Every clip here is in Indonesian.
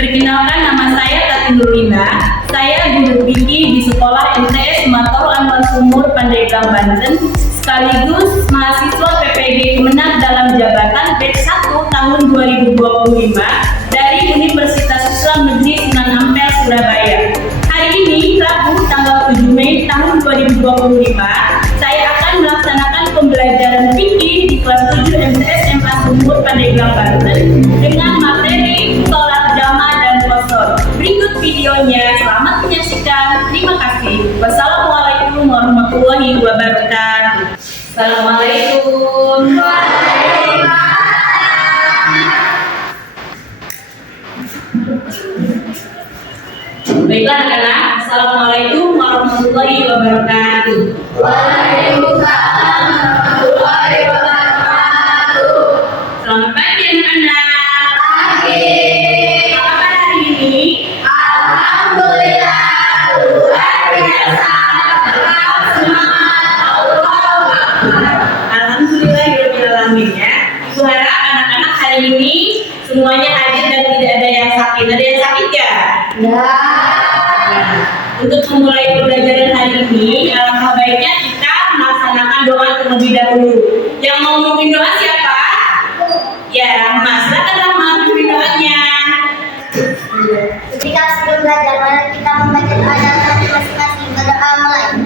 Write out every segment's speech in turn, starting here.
Perkenalkan, nama saya Tati Nurina. Saya guru fikih di Sekolah MTS Mator Anwar Sumur, Pandeglang, Banten, sekaligus mahasiswa PPG Kemenag dalam jabatan batch 1 tahun 2025 dari Universitas Islam Negeri Sunan Ampel, Surabaya. Hari ini, Rabu, tanggal 7 Mei tahun 2025, saya akan melaksanakan pembelajaran fikih di kelas 7 MTS MA Sumur, Pandeglang, Banten dengan materi sholat jamaah dan qasar. Berikut videonya, selamat menyaksikan. Terima kasih. Wassalamualaikum warahmatullahi wabarakatuh. Assalamualaikum. Baiklah anak-anak, Assalamualaikum warahmatullahi wabarakatuh. Waalaikumsalam warahmatullahi wabarakatuh. Selamat pagi anak-anak. Pagi. Apa kabar hari ini? Alhamdulillah luar biasa. Tetap semangat. Allahu Akbar. Alhamdulillah ya. Ibu harap anak-anak hari ini semuanya hadir dan tidak ada yang sakit. Ada yang sakit ya? Ya. Untuk memulai pembelajaran hari ini, alangkah baiknya kita melaksanakan doa terlebih dahulu. Yang mau memimpin doa siapa? Ya, Rahma. Silakan Rahma memimpin doanya. Ketika sebelum belajar, mari kita membaca doa dalam masing-masing. Berdoa mulai.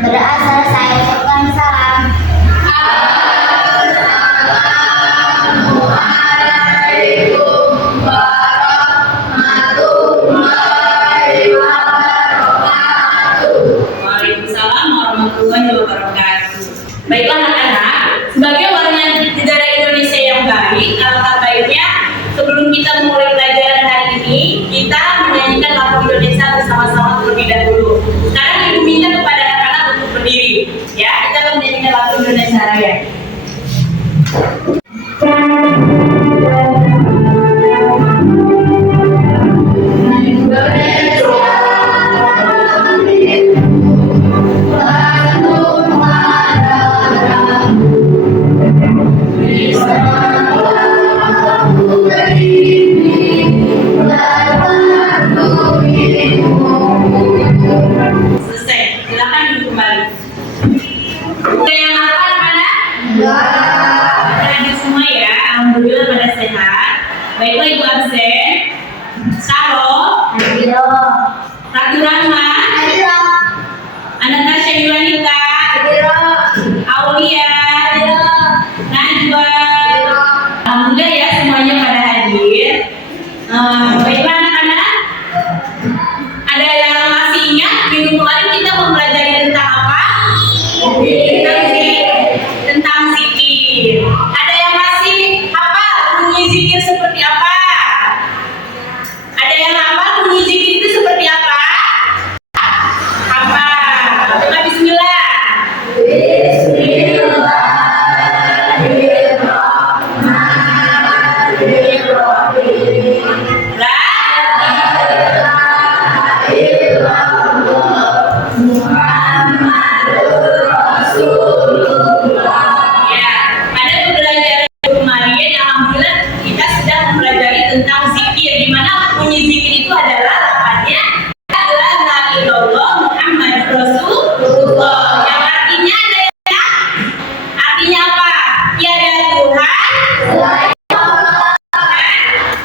Berdoa selesai, ucapkan salam. Assalamualaikum warahmatullahi wabarakatuh. Waalaikumsalam warahmatullahi wabarakatuh. Baiklah anak-anak, sebagai warga negara Indonesia yang baik, alangkah baiknya sebelum kita memulai pelajaran hari ini, kita menyanyikan lagu Indonesia bersama-sama terlebih dahulu. Sekarang ibu minta kepada anak-anak untuk berdiri, ya. Kita akan menyanyikan lagu Indonesia Raya. Selesai, silakan duduk kembali. Ada yang hafal anak-anak? Ada semua ya, alhamdulillah pada sehat. Baiklah ibu absen. Saro, Ratu Rahma, Anastasia Yulanita, Aulia, Najwa. Alhamdulillah ya semuanya pada hadir. Baiklah anak-anak, ada yang masih ingat minggu kemarin kita mempelajari tentang apa? Tentang zikir. Ada yang masih hafal bunyi zikir seperti apa? Ada yang hafal bunyi zikir itu seperti apa? Hafal. Coba bismillah. Ya, pada pembelajaran kemarin, alhamdulillah kita sudah mempelajari tentang zikir, di mana bunyi zikir itu adalah lafaznya la ilaha illallah Muhammadur Rasulullah. Yang artinya adalah artinya apa? Tiada Tuhan selain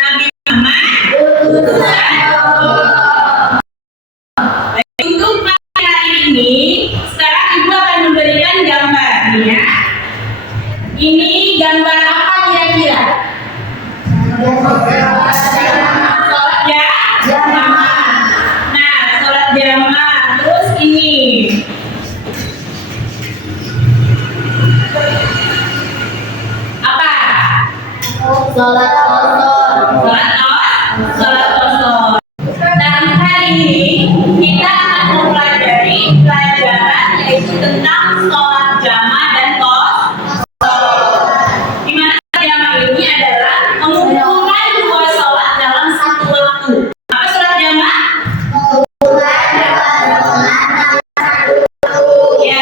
Nabi Muhammad utusan Allah. Untuk pagi hari ini, sekarang ibu akan memberikan gambar ya. Ini gambar apa kira-kira? Sholat jamaah. Nah, sholat jamaah. Terus ini. Apa? Sholat qasar. Sholat qasar. Dan hari ini kita akan mempelajari pelajaran yaitu tentang sholat jamaah dan qasar. Di mana jamaah ini adalah mengumpulkan dua sholat dalam satu waktu. Apa sholat jamaah? Ya,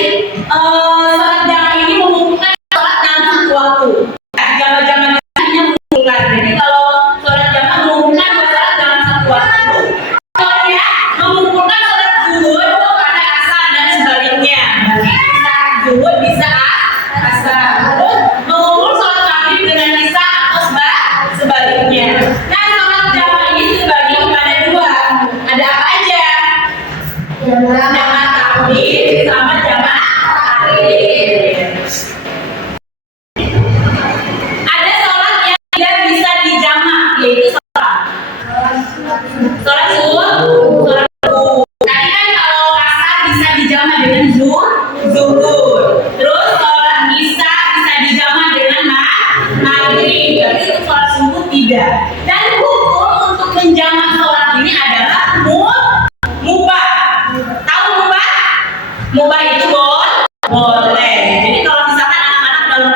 sholat jamaah ini mengumpulkan sholat dalam satu waktu. Jamaah-jamaah hanya mengumpulkan. Jadi kalau sholat jamaah mengumpulkan dua sholat dalam satu waktu. Contohnya mengumpulkan sholat zuhur pada asar dan sebaliknya. Berarti bisa zuhur bisa asar. Terus mengumpul sholat maghrib dengan isya atau sebaliknya. Nah, sholat jamaah ini terbagi pada dua. Ada apa aja? Jamaah takbir sama jamaah tahlil. Ada sholat yang tidak bisa dijamak, yaitu sholat subuh. Sholat subuh. Tadi kan kalau asar bisa dijamak dengan zuhur. Terus sholat isya bisa dijamak dengan maghrib. Tapi untuk sholat subuh tidak. Dan hukum untuk menjamak sholat ini adalah mubah. Tahu mubah? Mubah itu boleh. Jadi kalau misalkan anak-anak dalam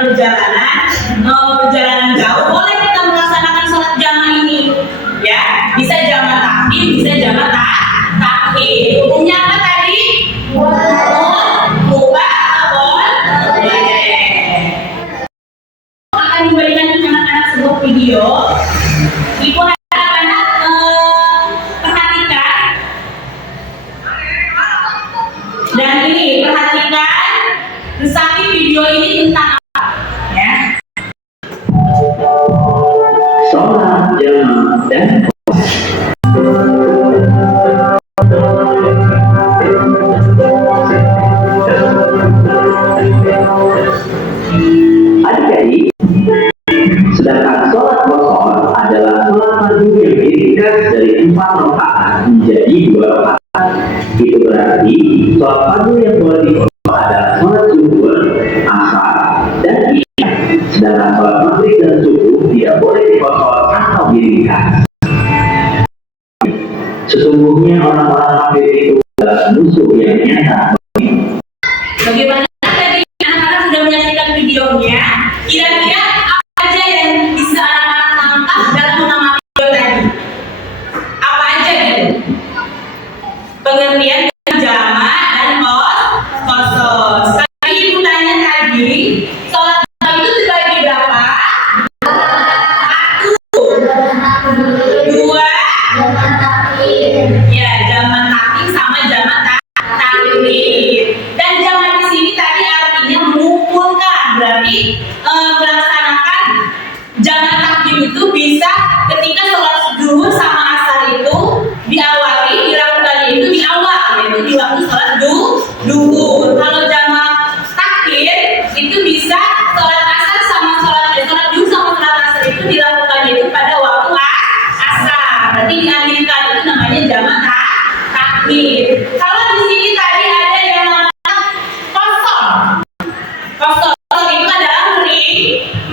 perjalanan jauh, boleh kita melaksanakan sholat jamaah ini. Ya, bisa jamaah takbir, bisa jamaah tahlil. Hukumnya apa tadi? Mubah atau boleh. Akan memberikan anak-anak sebuah video. Ibu anak-anak perhatikan. Dan ini perhatikan, resapi video ini tentang apa? Ya. Sholat jamaah dan adik-adik, sedangkan sholat qashar adalah sholat maghrib yang diringkas dari 4 rakaat menjadi 2 rakaat. Itu berarti sholat maghrib yang boleh diqashar adalah sholat zuhur, asar, dan isya. Sedangkan sholat maghrib dan subuh tidak boleh diqashar atau diringkas. Sesungguhnya orang-orang kafir itu adalah musuh yang nyata. Bagaimana tadi anak-anak sudah menyaksikan videonya? Kira-kira apa aja yang bisa anak-anak tangkap dalam mengamati video tadi? Apa aja gitu? Pengertian jamaah dan qashar. Tadi ibu tanya tadi, sholat jamaah itu terbagi berapa? 1, 2, ya jamaah takbir sama jamaah tahlil. Dan jamaah di sini tadi artinya mengumpulkan, berarti melaksanakan jamaah takbir itu bisa ketika sholat zuhur sama asar itu dilakukannya itu di awal, yaitu di waktu sholat zuhur. Kalau jamaah takbir itu bisa sholat asar sama sholat zuhur sama sholat asar itu dilakukannya itu pada waktu asar. Berarti dialihkan, itu namanya jamaah takbir. Kalau di sini tadi ada yang namanya qashar. Qashar itu adalah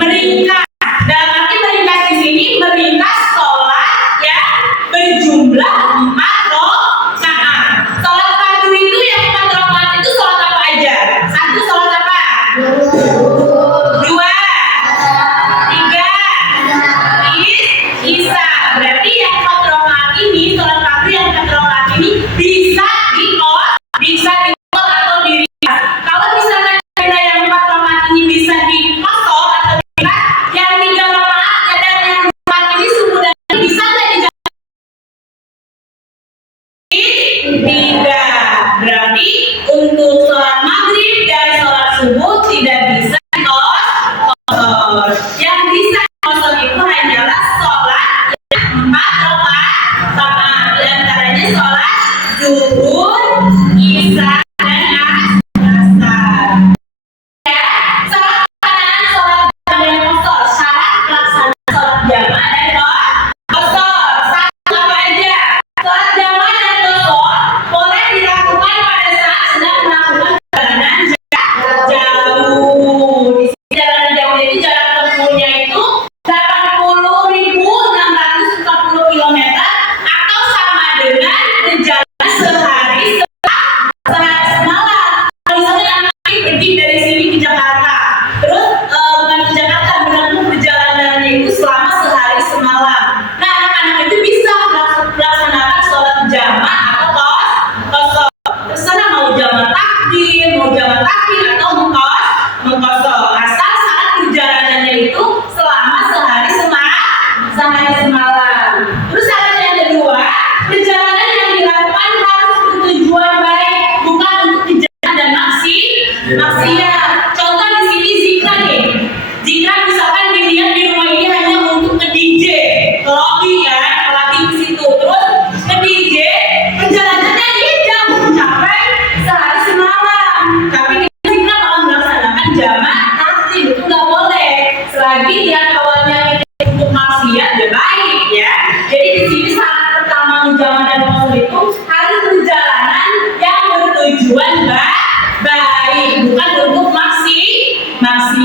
meringkas. Dalam arti meringkas di sini meringkas sholat yang berjumlah 4 rakaat. Sholat fardu itu yang 4 rakaat itu sholat apa aja? 1 sholat apa? 2, 3, isya. Berarti yang 4 rakaat ini, sholat fardu yang 4 rakaat ini bisa atau diringkas. Kalau misalnya yang 4 rakaat ini bisa dipasol atau diringkas, yang 3 rakaat dan yang 4 ini sudah bisa nggak dijalankan? Tidak. Berarti untuk sholat maghrib dan sholat subuh tidak bisa qashar. Yang bisa qashar itu hanyalah sholat yang 4 rakaat, di antaranya sholat zuhur, isya, dan asar. Ya, sholat pelaksanaan sholat jamaah dan qashar. Syarat pelaksanaan sholat jamaah dan qashar. 1 apa aja? Sholat jamaah dan qashar boleh dilakukan pada saat sedang melakukan perjalanan jauh.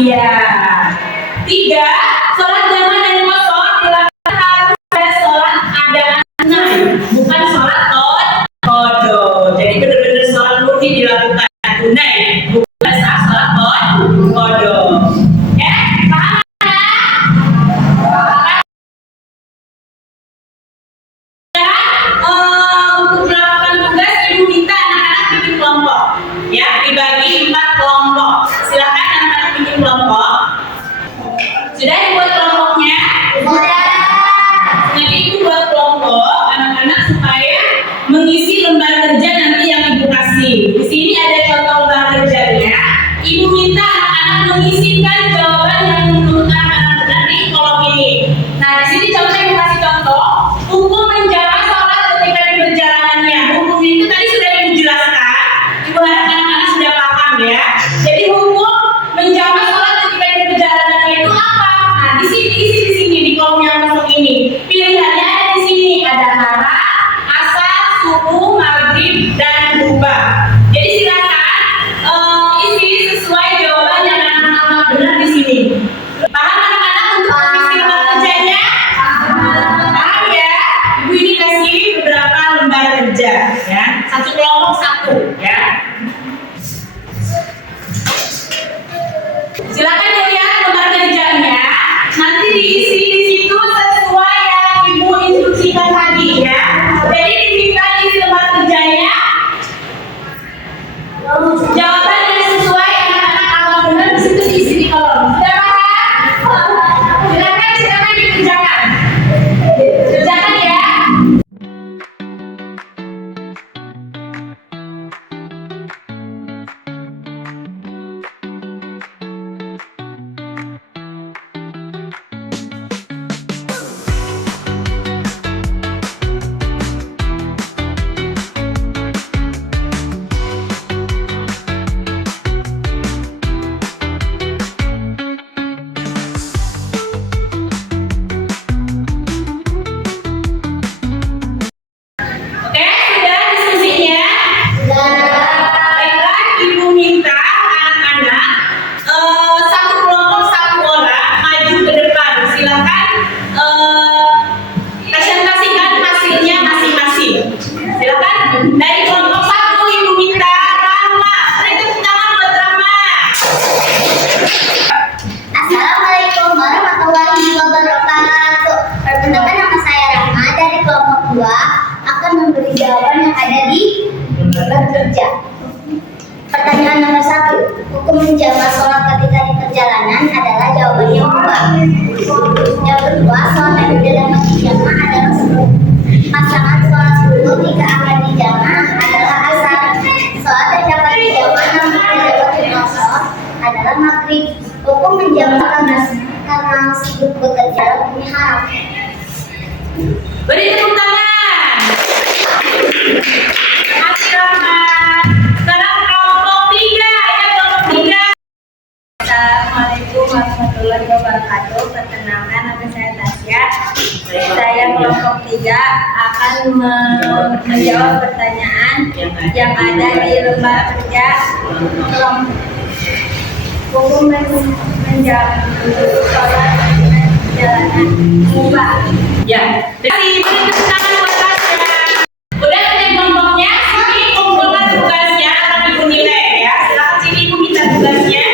Iya. 3. Sholat jamak dan qasar dilakukan harus pada sholat adaan tunai, bukan sholat qadha. Jadi benar-benar sholat murni dilakukan tunai, bukan saat sholat qadha. Ya, paham? Untuk melakukan tugas, ibu minta anak-anak bikin kelompok. Ya, dibagi 4 kelompok. Silakan anak-anak bikin kelompok. Sudah dibuat kelompoknya? Sudah. Nanti ibu buat kelompok anak-anak supaya mengisi lembar kerja nanti yang ibu kasih. Di sini ada contoh lembar kerjanya. Ibu minta anak-anak mengisikan jawaban yang menurut anak-anak benar di kolom ini. Nah, di sini contoh ibu kasih contoh. Hukum menjamak sholat ketika di perjalanannya. Hukum itu tadi sudah ibu jelaskan. Ibu harap anak-anak sudah paham ya. Jadi hukum menjamak sholat ketika di perjalanannya itu apa? Nah, di sini di kolom yang kosong ini. Pilihannya ada di sini, ada haram, asar, subuh, maghrib, dan rubah. Jadi silakan isi sesuai jawaban yang anak-anak benar di sini. Paham anak-anak untuk mengisi lembar kerjanya? Paham ya? Ibu ini kasih beberapa lembar kerja ya. Satu kelompok satu ya. Silakan dilihat lembar kerjanya. Nanti diisi di situ sesuai yang ibu instruksikan tadi ya. Jadi diminta isi lembar kerjanya. Jawaban yang sesuai anak-anak kalau benar di situ diisi di kolom. Sudah paham? Silakan dikerjakan. Kerjakan ya. Oke, sudah diskusinya? Baiklah, ibu minta anak-anak satu kelompok satu orang maju ke depan. Silakan presentasikan hasilnya masing-masing. Silakan dari kelompok satu ibu minta Rahma. Beri tepuk tangan buat Rahma. Assalamualaikum warahmatullahi wabarakatuh. Perkenalkan, nama saya Rahma dari kelompok 2 akan memberi jawaban yang ada di lembar kerja. Pertanyaan nomor 1. Hukum menjamak sholat ketika di perjalanan adalah jawaban yang 2. Yang kedua, sholat yang dijamak adalah subuh. Pasangan sholat subuh jika akan dijamak adalah asar. Sholat yang dapat dijamak namun tidak dapat diqasar adalah maghrib. Hukum menjamak karena sibuk bekerja hukumnya haram. Beri tepuk tangan. Makasih Rahma. Sekarang kelompok 3 ya, kelompok 3. Assalamualaikum warahmatullahi wabarakatuh. Perkenalkan, nama saya Tasya. Saya kelompok 3 akan menjawab pertanyaan yang ada di lembar kerja kelompok. Hukum menjamak sholat dengan perjalanan mubah. Ya, terima kasih. Beri tepuk tangan buat Tasya. Udah kerja kelompoknya, sini kumpulkan tugasnya akan ibu nilai ya. Silakan sini ibu minta tugasnya.